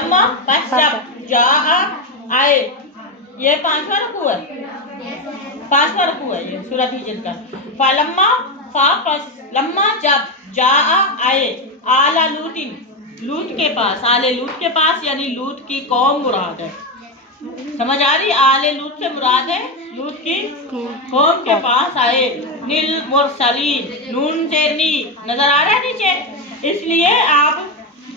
فلما پس جب جاء آئے، یہ 5واں رکوع ہے، 5واں رکوع ہے یہ سورۃ ہجر کا. فلما پس لما جب جاء آئے آل لوط، لوط کے پاس، آل لوط کے پاس یعنی لوط کی قوم مراد ہے. سمجھ آ رہی؟ آل لوط سے مراد ہے لوط کی قوم کے پاس آئے. نیل مرسلین، نون سے نی نظر آ رہا ہے نیچے، اس لیے آپ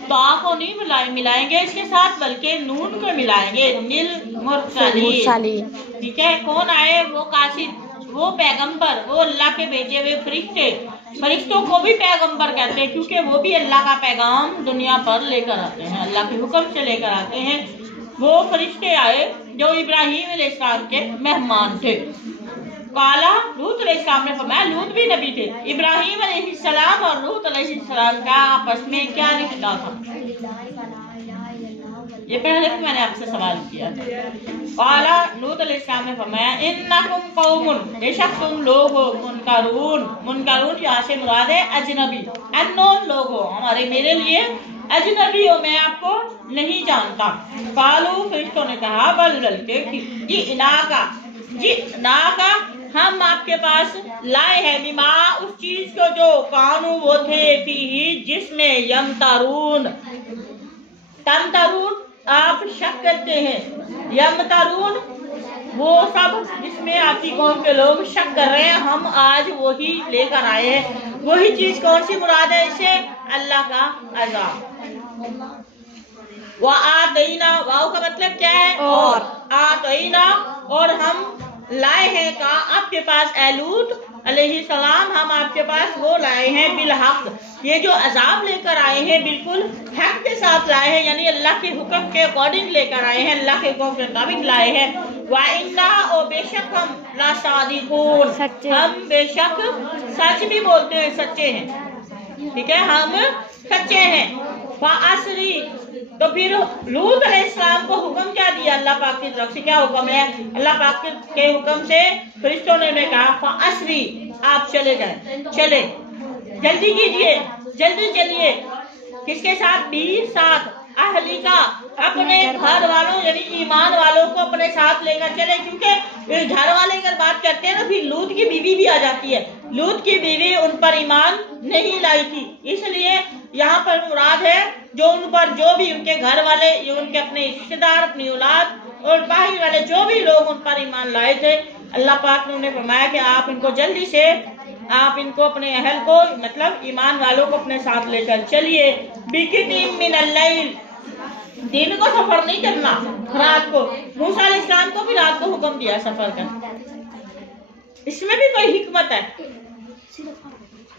تا کو نہیں ملائیں گے اس کے ساتھ بلکہ نون کو ملائیں گے. نیل مرسلین، ٹھیک ہے. کون آئے؟ وہ قاصد، وہ پیغمبر، وہ اللہ کے بھیجے ہوئے فرشتے. فرشتوں کو بھی پیغمبر کہتے ہیں کیونکہ وہ بھی اللہ کا پیغام دنیا پر لے کر آتے ہیں، اللہ کے حکم سے لے کر آتے ہیں. وہ فرشتے آئے جو ابراہیم علیہ السلام کے مہمان تھے. قالا، لوط علیہ السلام نے فرمایا، لوط بھی نبی تھے. ابراہیم علیہ السلام اور لوط علیہ السلام کا آپس میں کیا رشتہ تھا؟ یہ پہلے بھی میں نے آپ سے سوال کیا. قالا، لوط علیہ السلام نے فرمایا، انکم قوم، بے شک تم لوگ ہو، منکرون. منکرون یہاں سے مراد ہے اجنبی، انون لوگ ہو، ہمارے میرے لیے اجنبی ہو، میں آپ کو نہیں جانتا. قالو، فرشتوں نے کہا، بلکہ جئناک، ہم آپ کے پاس لائے ہیں، بما، اس چیز کو جو کانو وہ تھے، فیہ، جس میں، یمترون، تمترون آپ شک کرتے ہیں، یمترون وہ سب جس میں آپ کی قوم کے لوگ شک کر رہے ہیں، ہم آج وہی لے کر آئے ہیں. وہی چیز کون سی مراد ہے اس سے؟ اللہ کا عذاب. وآتینا، واو کا مطلب کیا ہے؟ اور. آتینا، اور ہم لائے ہیں کا آپ کے پاس، اے لوط علیہ السلام، ہم آپ کے پاس وہ لائے ہیں بالحق. یہ جو عذاب لے کر آئے ہیں بالکل حق کے ساتھ لائے ہیں، یعنی اللہ کے حکم کے اکارڈنگ لے کر آئے ہیں، اللہ کے حکم کے مطابق لائے ہیں. وَإِنَّا، اور بے شک ہم، لَصَادِقُونَ، ہم بے شک سچ بھی بولتے ہیں، سچے ہیں. ٹھیک ہے، ہم سچے ہیں. فَأَسْرِ، تو پھر لوط علیہ السلام کو حکم کیا دیا اللہ پاک کی طرف سے؟ کیا حکم ہے؟ اللہ پاک کے حکم سے فرشتوں نے کہا، فَأَسْرِ، آپ چلے جائیں، چلے، جلدی کیجئے، جلدی چلیے. کس کے ساتھ؟ بھی ساتھ، اہلی کا، اپنے گھر والوں یعنی ایمان والوں کو اپنے ساتھ لے کر چلے. کیونکہ گھر والے اگر بات کرتے ہیں نا، پھر لوط کی بیوی بھی آ جاتی ہے. لوط کی بیوی ان پر ایمان نہیں لائی تھی، اس لیے یہاں پر مراد ہے جو ان پر، جو بھی ان کے گھر والے، ان کے اپنے رشتے دار، اپنی اولاد اور باہر والے جو بھی لوگ ان پر ایمان لائے تھے، اللہ پاک نے انہیں فرمایا کہ آپ ان کو جلدی سے، آپ ان کو، اپنے اہل کو، مطلب ایمان والوں کو اپنے ساتھ لے کر چلیے. بِقِطْعٍ مِّنَ اللَّيْلِ، دن کو سفر نہیں کرنا، رات کو. موسیٰ علیہ السلام کو بھی رات کو حکم دیا سفر کا. اس میں بھی کوئی حکمت ہے؟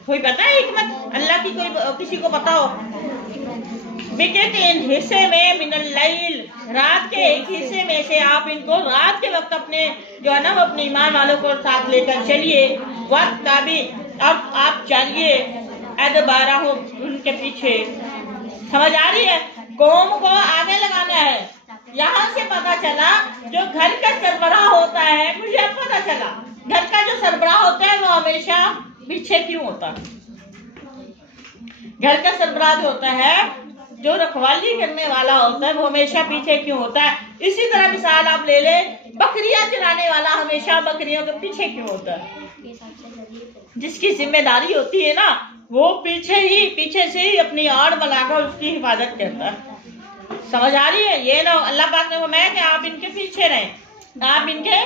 کوئی پتہ ہے حکمت اللہ کی؟ کوئی کسی کو پتا ہو؟ بِقِطْعٍ، حصے میں، مِّنَ اللَّيْلِ، رات کے ایک حصے میں سے آپ ان کو رات کے وقت اپنے جو ہے نا وہ اپنے ایمان والوں کو ساتھ لے کر چلیے. وَاتَّبِعْ، اب آپ چلیے، أَدْبَارَهُمْ، ان کے پیچھے. سمجھ آ رہی ہے؟ قوم کو آگے لگانا ہے. یہاں سے پتا چلا جو گھر کا سربراہ ہوتا ہے، مجھے اب پتا چلا گھر کا جو سربراہ ہوتا ہے وہ ہمیشہ پیچھے کیوں ہوتا ہے. گھر کا سربراہ جو ہوتا ہے، جو رکھوالی کرنے والا ہوتا ہے، وہ ہمیشہ پیچھے کیوں ہوتا ہے. اسی طرح مثال آپ لے لیں، بکریاں چرانے والا ہمیشہ بکریوں کے پیچھے کیوں ہوتا ہے؟ جس کی ذمہ داری ہوتی ہے نا، وہ پیچھے سے ہی اپنی آڑ بنا کر اس کی حفاظت کرتا ہے. سمجھ آ رہی ہے؟ یہ نہ اللہ پاک نے فرمایا کہ آپ ان کے پیچھے رہیں، آپ ان کے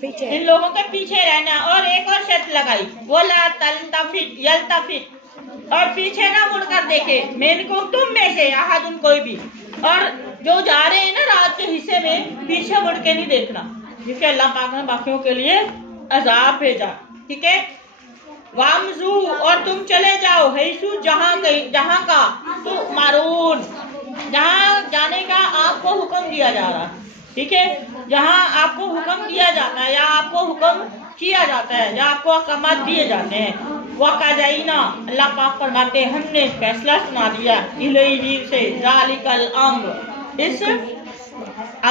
پیچھے، ان لوگوں کے پیچھے رہنا. اور ایک اور شرط لگائی، وَلَا تَلْتَفِتْ يَلْتَفِتْ، اور پیچھے نہ مڑ کر دیکھے، مِنْکُمْ، تم میں سے، احد، کوئی بھی. اور جو جا رہے ہیں نا رات کے حصے میں، پیچھے مڑ کے نہیں دیکھنا، کیونکہ اللہ پاک نے باقیوں کے لیے عذاب بھیجا. ٹھیک ہے. وَامْضُوا، اور تم چلے جاؤ، حیثو، جہاں کا، تؤمرون، جہاں جانے کا آپ کو حکم دیا جا رہا. ٹھیک ہے، جہاں آپ کو حکم دیا جاتا ہے یا آپ کو حکم کیا جاتا ہے یا آپ کو احکامات دیے جاتے ہیں. وَقَضَيْنَا، اللہ پاک فرماتے ہیں ہم نے فیصلہ سنا دیا، الیہ، سے، ذَلِکَ الْأَمْرُ، اس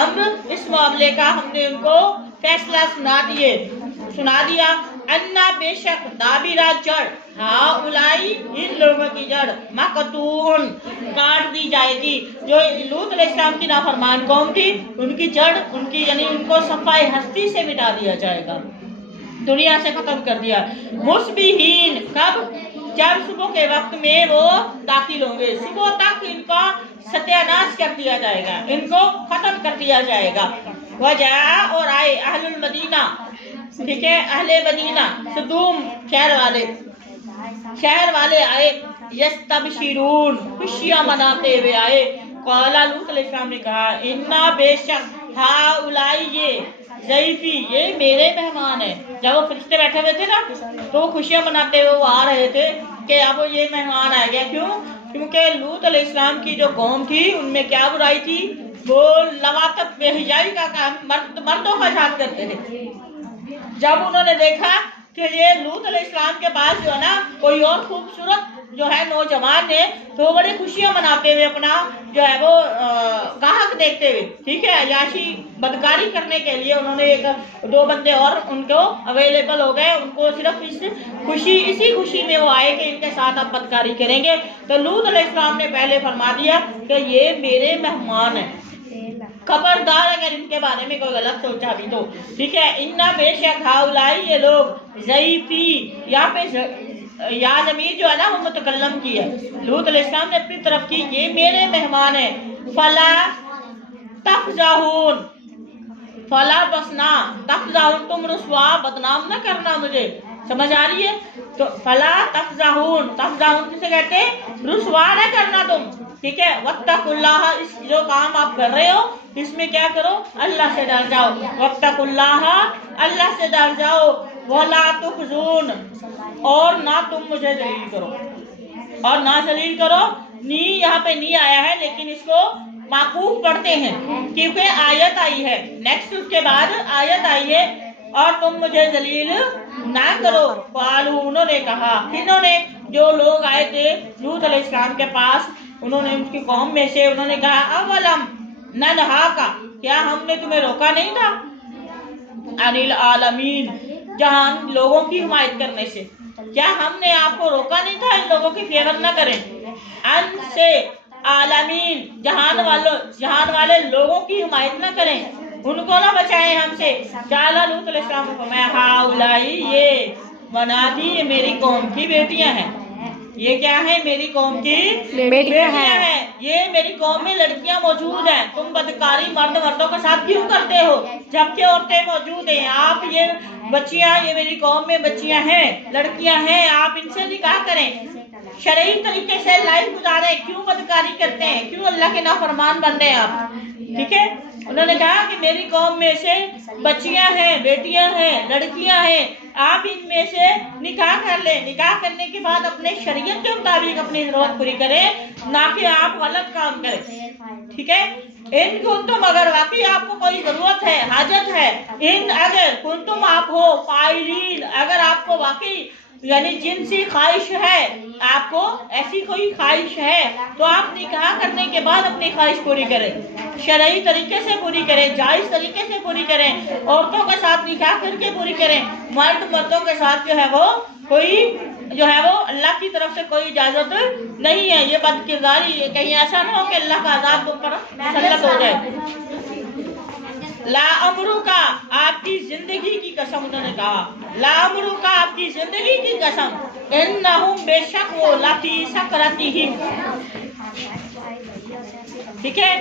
امر، اس معاملے کا ہم نے ان کو فیصلہ سنا دیا. अन्ना बेशक दाबिरा जड़ हाउलाई इन लोगों की जड़ मकतून काट दी जाएगी। जो लूत अलैहिस्सलाम की नाफरमान कौम थी उनकी जड़ उनकी यानी उनको सफाई हस्ती से मिटा दिया जाएगा, दुनिया से खत्म कर दिया। मुस्बिहीन कब? जब सुबह के वक्त में वो दाखिल होंगे, सुबह तक इनका सत्यानाश कर दिया जाएगा, इनको खत्म कर दिया जाएगा। वजह और आए अहलुल मदीना, ठीक है, अहले मदीना सदूम शहर वाले आए, यस्तबशिरून खुशियां मनाते हुए आए। क़ाला लूत अलैहिस्सलाम ने कहा इन्ना बेशक हाउलाई ये ज़ैफ़ी ये मेरे मेहमान हैं। जब वो फरिश्ते बैठे हुए थे ना तो वो खुशियां मनाते हुए वो आ रहे थे कि अब ये मेहमान आ गया। क्यों? क्योंकि लूत अलैहिस्सलाम की जो कौम थी उनमें क्या बुराई थी, वो लवातत बेहिजाई का काम मर्दों का साथ करते थे। जब उन्होंने देखा कि ये लूत अलैहिस्सलाम के पास जो है ना कोई और खूबसूरत जो है नौजवान है, तो वो बड़ी खुशियां मनाते हुए अपना जो है वो गाहक देखते हुए, ठीक है, अयाशी बदकारी करने के लिए उन्होंने एक दो बंदे और उनको अवेलेबल हो गए। उनको सिर्फ इसी खुशी में वो आए कि इनके साथ आप बदकारी करेंगे। तो लूत अलैहिस्सलाम ने पहले फरमा दिया कि ये मेरे मेहमान हैं, खबरदार अगर इनके बारे में कोई गलत सोचा भी तो, ठीक है। इन्ना बेशक हाउलाई ये लोग ज़ैफ़ी, यहाँ पे या ज़मीर जो है ना वो मुतकल्लम की है, लूत अलैहिस्सलाम ने अपनी तरफ की, ये मेरे मेहमान हैं। फला तफ़ज़ाहून, फला बसना तफ़ज़ाहून, तुम रुसवा बदनाम न करना मुझे, समझ आ रही है? तो फला तफ़ज़ाहून, तफ़ज़ाहून किसे कहते हैं? रुसवा न करना तुम, ठीक है। वत्तकुल्लाह, इस जो काम आप कर रहे हो इसमें क्या करो, अल्लाह से डर जाओ। वत्तकुल्लाह, अल्लाह से डर जाओ। वला तुख़ज़ून, और ना तुम मुझे जलील करो, और ना जलील करो। नी यहाँ पे नी आया है लेकिन इसको माकूफ पढ़ते हैं क्योंकि आयत आई है, नेक्स्ट उसके बाद आयत आई है, और तुम मुझे जलील ना करो। क़ालू, उन्होंने कहा, किन्होंने? जो लोग आए थे लूत अलैहिस्सलाम के पास, उन्होंने उनकी कौम में से उन्होंने कहा अवलम ननहाका, क्या हमने तुम्हें रोका नहीं था? अनिल आलमीन, जहान लोगों की हिमायत करने से, क्या हमने आपको रोका नहीं था इन लोगों की फेवर न करें? अन से आलमीन, जहान वाले लोगों की हिमायत न करें, उनको ना बचाएं हमसे। काला लूत अलैहिस्सलाम को मैं हाउलाई ये मनाती, ये मेरी कौम की बेटियां हैं। ये क्या है? मेरी कौम की बेटियां हैं। ये मेरी कौम में लड़कियां मौजूद हैं। तुम बदकारी मर्दों के साथ क्यों करते हो जबकि औरतें मौजूद हैं? आप ये बच्चियां, ये मेरी कौम में बच्चियां हैं, लड़कियां हैं, आप इनसे निकाह करें, शरई तरीके से लाइफ गुजारे, क्यों बदकारी करते हैं? क्यों अल्लाह के नाफरमान बन रहे हैं आप? ठीक है। उन्होंने कहा कि मेरी कौम में से बच्चियां हैं, बेटियां हैं, लड़कियां हैं, आप इनमें से निकाह कर लें। निकाह करने के बाद अपने शरीयत के मुताबिक अपनी जरूरत पूरी करें, ना कि आप गलत काम करें, ठीक है। इन कुंतुम, अगर वाकई आपको कोई जरूरत है, हाजत है, इन अगर कुंतुम आप हो फाइलीन, अगर आपको वाकई यानी जिनसी ख्वाहिश है, आपको ऐसी कोई ख्वाहिश है, तो आप निकाह करने के बाद अपनी ख्वाहिश पूरी करें, शरई तरीके से पूरी करें, जायज तरीके से पूरी करें, औरतों के साथ निकाह करके पूरी करें। मर्दों के साथ जो है वो कोई जो है वो अल्लाह की तरफ से कोई इजाजत नहीं है। ये बदकिरदारी, कहीं ऐसा ना हो कि अल्लाह का अज़ाब तुम पर मुसल्लत हो जाए। ला अमरू का, आपकी जिंदगी की कसम, उन्होंने कहा ला अमरू का, आपकी जिंदगी की कसम, इन्नहुम बेशक वो लफी सकरतिहिम, ठीक है।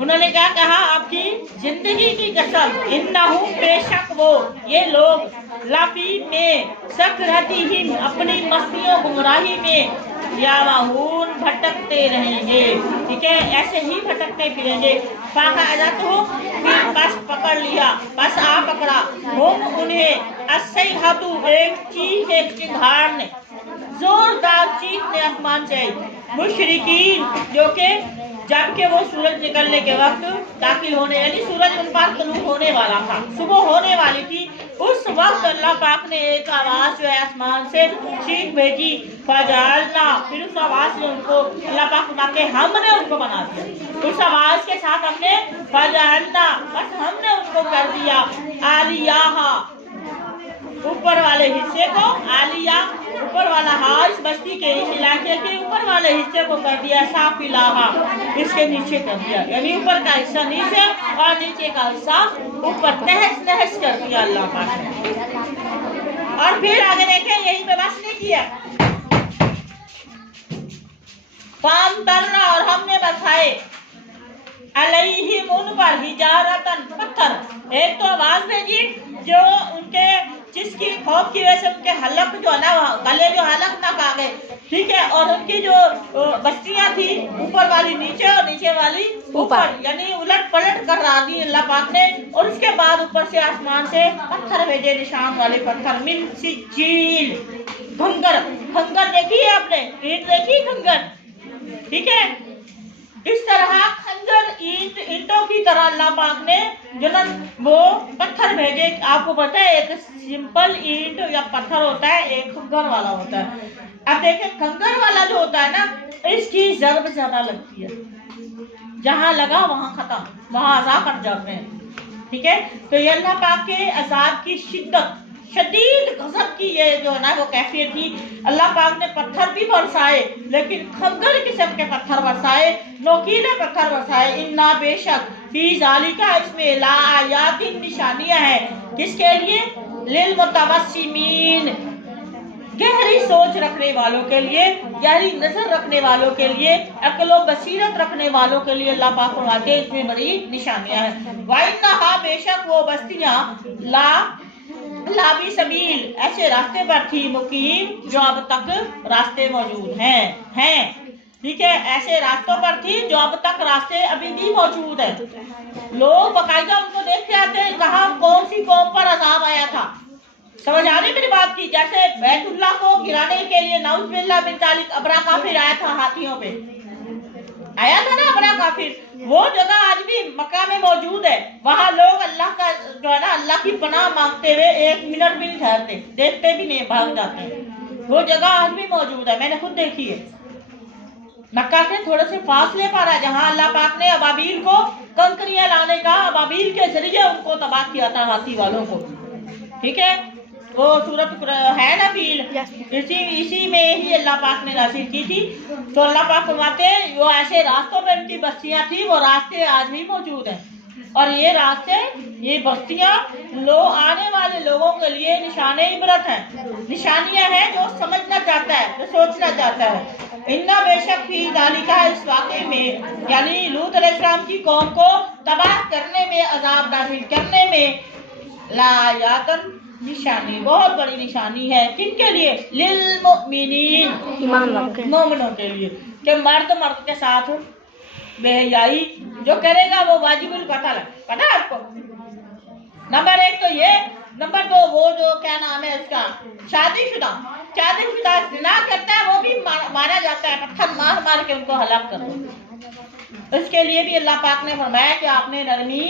उन्होंने क्या कहा? आपकी जिंदगी की कसम, इन्नहुम बेशक वो ये लोग लफी में सकरतिहिम, अपनी मस्तियों गुमराही में, यामाहून भटकते रहेंगे, ठीक है, ऐसे ही भटकते फिरेंगे। फाखअज़त हो, फिर बस पकड़ लिया, बस आ पकड़ा, हम उन्हें अस्सैहतु, एक चिंगार ने, जोरदार चीख ने आसमान से, मुशरिकीन, जो के जबकि वो सूरज निकलने के वक्त दाखिल होने, यानी सूरज उन पर तलू होने वाला था, सुबह होने वाली थी, उस वक्त अल्लाह पाक ने एक आवाज जो है आसमान से चीख भेजी, फजालना, फिर उस आवाज से उनको अल्लाह पाक बनाते, हमने उनको बना दिया, उस आवाज के साथ हमने फजालना, बस हमने उनको कर दिया, आलियाहा, ऊपर वाले हिस्से को आलिया, ऊपर वाला हाउस बस्ती के इस इलाके के ऊपर वाले हिस्से को कर दिया साफिलाहा, इसके नीचे कर दिया, यानी ऊपर का हिस्सा नीचे और नीचे का हिस्सा ऊपर, तहस नहस कर दिया अल्लाह पाक ने। और फिर आगे देखें, यही पे बस नहीं किया, फाम तरना, और हमने बसाए अलैहिम, उन पर हिजारतन, पत्थर। एक तो आवाज भेजी जो उनके जिसकी खौफ की वजह से उनके हलक जो है ना, गले जो हलक तक आ गए, ठीक है, और उनकी जो बस्तियां थी ऊपर वाली नीचे और नीचे वाली ऊपर, यानी उलट पलट कर रहा दी अल्लाह पाक ने। और उसके बाद ऊपर से आसमान से पत्थर भेजे, निशान वाले पत्थर, मिन सिज्जील, खंगर, खंगर देखी है आपने, ईंट देखी खंगर, ठीक है, इस तरह खंजर ईंटों की तरह अल्लाह पाक ने जो ना वो पत्थर भेजे। आपको पता है एक सिंपल ईंट या पत्थर होता है, एक खंगर वाला होता है। अब देखिए खंगर वाला जो होता है ना, इसकी जरब ज्यादा लगती है, जहाँ लगा वहाँ खत्म, वहाँ अज़ाब कट जाते हैं, ठीक है। तो ये अल्लाह पाक के अज़ाब की शिद्दत, शदीद गज़ब की ये जो है ना वो कैफियत थी। अल्लाह पाक ने पत्थर भी बरसाए, लेकिन खंगर किस्म के पत्थर बरसाए, नोकीले पत्थर बरसाए। इन्ना बेशक फी ज़ालिका, इसमें ला आयातिन, निशानियां हैं, किसके लिए? लिल मुतवस्सिमीन, गहरी सोच रखने वालों के लिए, गहरी नजर रखने वालों के लिए, अक्ल बसीरत रखने वालों के लिए अल्लाह पाक फरमाते हैं इसमें बड़ी निशानियां हैं। वाइन्नहा, बेशक वो बस्तियां, लाबी सबील, ऐसे रास्ते पर थी, मुकीम, जो अब तक रास्ते मौजूद हैं, ठीक है, ऐसे रास्तों पर थी जो अब तक रास्ते अभी भी मौजूद है। लोग बाकायदा उनको देख के आते हैं, कहाँ कौन सी कौम पर अजाब आया था, समझ आ रही मेरी बात की। जैसे बैतुल्लाह को गिराने के लिए नाउज़ुबिल्लाह मिन ज़ालिक अबरा काफिर आया था, हाथियों पे आया था ना अबरा काफिर, वो जगह आज भी मक्का में मौजूद है। वहाँ लोग अल्लाह का जो है ना, अल्लाह की पनाह मांगते हुए एक मिनट भी नहीं ठहरते, देखते भी नहीं, भाग जाते हैं। वो जगह आज भी मौजूद है, मैंने खुद देखी है, मक्का के थोड़े से फासले पर है, जहाँ अल्लाह पाक ने अबाबील को कंकरियां लाने का, अबाबील के जरिए उनको तबाह किया था, हाथी वालों को, ठीक है। वो सूरत है ना फील, इसी में ही अल्लाह पाक ने नासिल की थी। तो अल्लाह पाक फरमाते हैं वो ऐसे रास्तों पे उनकी बस्तियां थी, वो रास्ते आज भी मौजूद हैं, और ये रास्ते, ये बस्तियां आने वाले लोगों के लिए निशाने इबरत हैं, निशानियां हैं, जो समझना चाहता है, जो सोचना चाहता है। इन्ना बेशक फी ज़ालिका, इस वाक़े में, यानी लूत अलैहिस्सलाम की कौम को तबाह करने में, अजाब नाज़िल करने में, लायातन, निशानी, बहुत बड़ी निशानी है, किनके लिए? लिल मुमिनीन, मोमिनों के लिए, कि मर्द के साथ बेहयाई जो करेगा वो वाजिबुल कत्ल, पता है आपको। नंबर एक तो ये, नंबर दो वो जो क्या नाम है उसका, शादीशुदा जिना करता है, वो भी मारा जाता है, पत्थर मार मार के उनको हलाक कर दो। इसके लिए भी अल्लाह पाक ने फरमाया कि आपने नरमी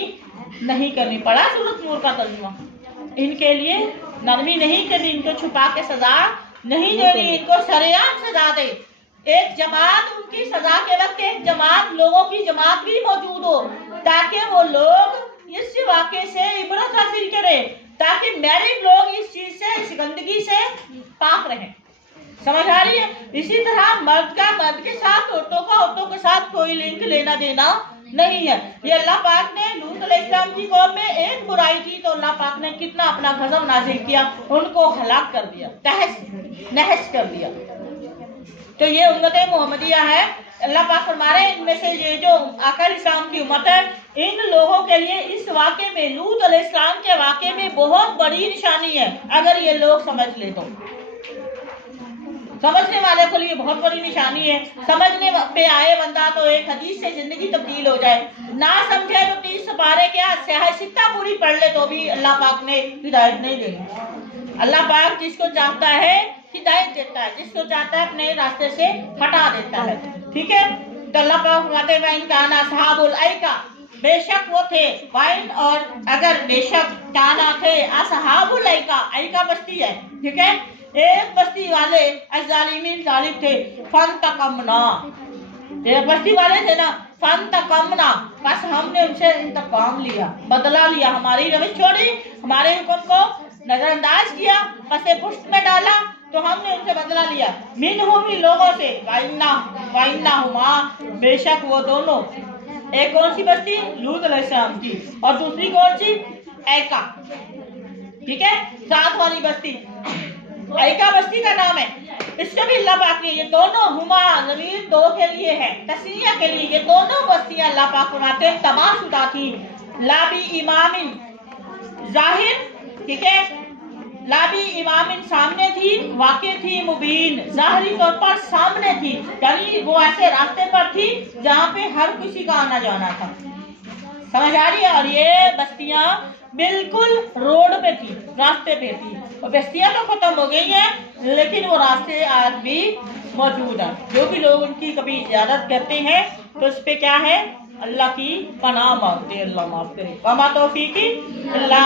नहीं करनी। पड़ा सूरत नूर का तर्जुमा, इनके लिए नरमी नहीं करनी, इनको छुपा के सजा नहीं देनी, इनको सरेआम सजा दे। एक जमात, उनकी सजा के वक्त एक जमात, लोगों की जमात भी मौजूद हो, ताकि वो लोग इस वाक़े से इबरत हासिल करें, ताकि मैरिड लोग इस चीज से, इस गंदगी से पाक रहें। समझ आ रही है? इसी तरह मर्द का मर्द के साथ, औरतों का औरतों के साथ कोई लिंक लेना देना नहीं है। ये अल्लाह पाक ने लूत अलैहिस्सलाम की कौम में एक बुराई की तो अल्लाह पाक ने कितना अपना गज़ब नाज़िल किया, उनको हलाक कर दिया, तहस नहस कर दिया। तो ये उम्मत मोहम्मदिया है। अल्लाह पाक फरमा रहे हैं इनमें से ये जो आका इस्लाम की उम्मत है, इन लोगों के लिए इस वाक़े में, लूत अलैहिस्सलाम के वाक़े में बहुत बड़ी निशानी है। अगर ये लोग समझ ले तो, समझने वाले के लिए बहुत बड़ी निशानी है। समझने पे आए बंदा तो एक हदीस से जिंदगी तब्दील हो जाए, ना समझे तो 30 पारे क्या स्याह सित्ता पूरी पढ़ ले तो भी अल्लाह पाक ने हिदायत नहीं देनी। अल्लाह पाक जिसको चाहता है हिदायत देता है, जिसको चाहता है अपने रास्ते से हटा देता है, ठीक है। तो अल्लाह पाक फरमाते हैं इनका असहाबुल ऐका, बेशक वो थे, वाइन और अगर बेशक काना थे, असहाबुल ऐका बस्ती है, ठीक है, एक बस्ती वाले अज़ालिमीन जालिम थे, फंतकमना, एक बस्ती वाले थे ना, फंतकमना, बस हमने उनसे इंतकाम लिया, बदला लिया, हमारी रविश छोड़ी, हमारे हुक्म को नजर अंदाज किया, पसे पुष्ट में डाला, तो हमने उनसे बदला लिया। मिनहुम लोगों से, वाइन्ना हुमा, बेशक वो दोनों। एक कौन सी बस्ती? लूत अलैहिस्सलाम की, और दूसरी कौन सी? ऐका, ठीक है, साथ वाली बस्ती। ऐका बस्ती का नाम है, इससे भी अल्लाह पाक ने ये दोनों, हुमा ज़मीर दो के लिए है, तस्निया के लिए, ये दोनों बस्तियां अल्लाह पाक फरमाते तबाहशुदा थी। लाबी इमामिन जाहिर, ठीक है, लाबी इमामिन सामने थी, वाक़े थी, मुबीन ज़ाहिरी तौर पर सामने थी, यानी वो ऐसे रास्ते पर थी जहाँ पे हर किसी का आना जाना था, समझ आ रही है। और ये बस्तियां बिल्कुल रोड पे थी, रास्ते पे थी, और बस्तियां तो खत्म हो गई हैं, लेकिन वो रास्ते आज भी मौजूद हैं। जो भी लोग उनकी कभी इजाजत करते हैं तो उस पे क्या है? अल्लाह की पनाह मांगते, अल्लाह माफ करे। वमा तौफीकी इल्ला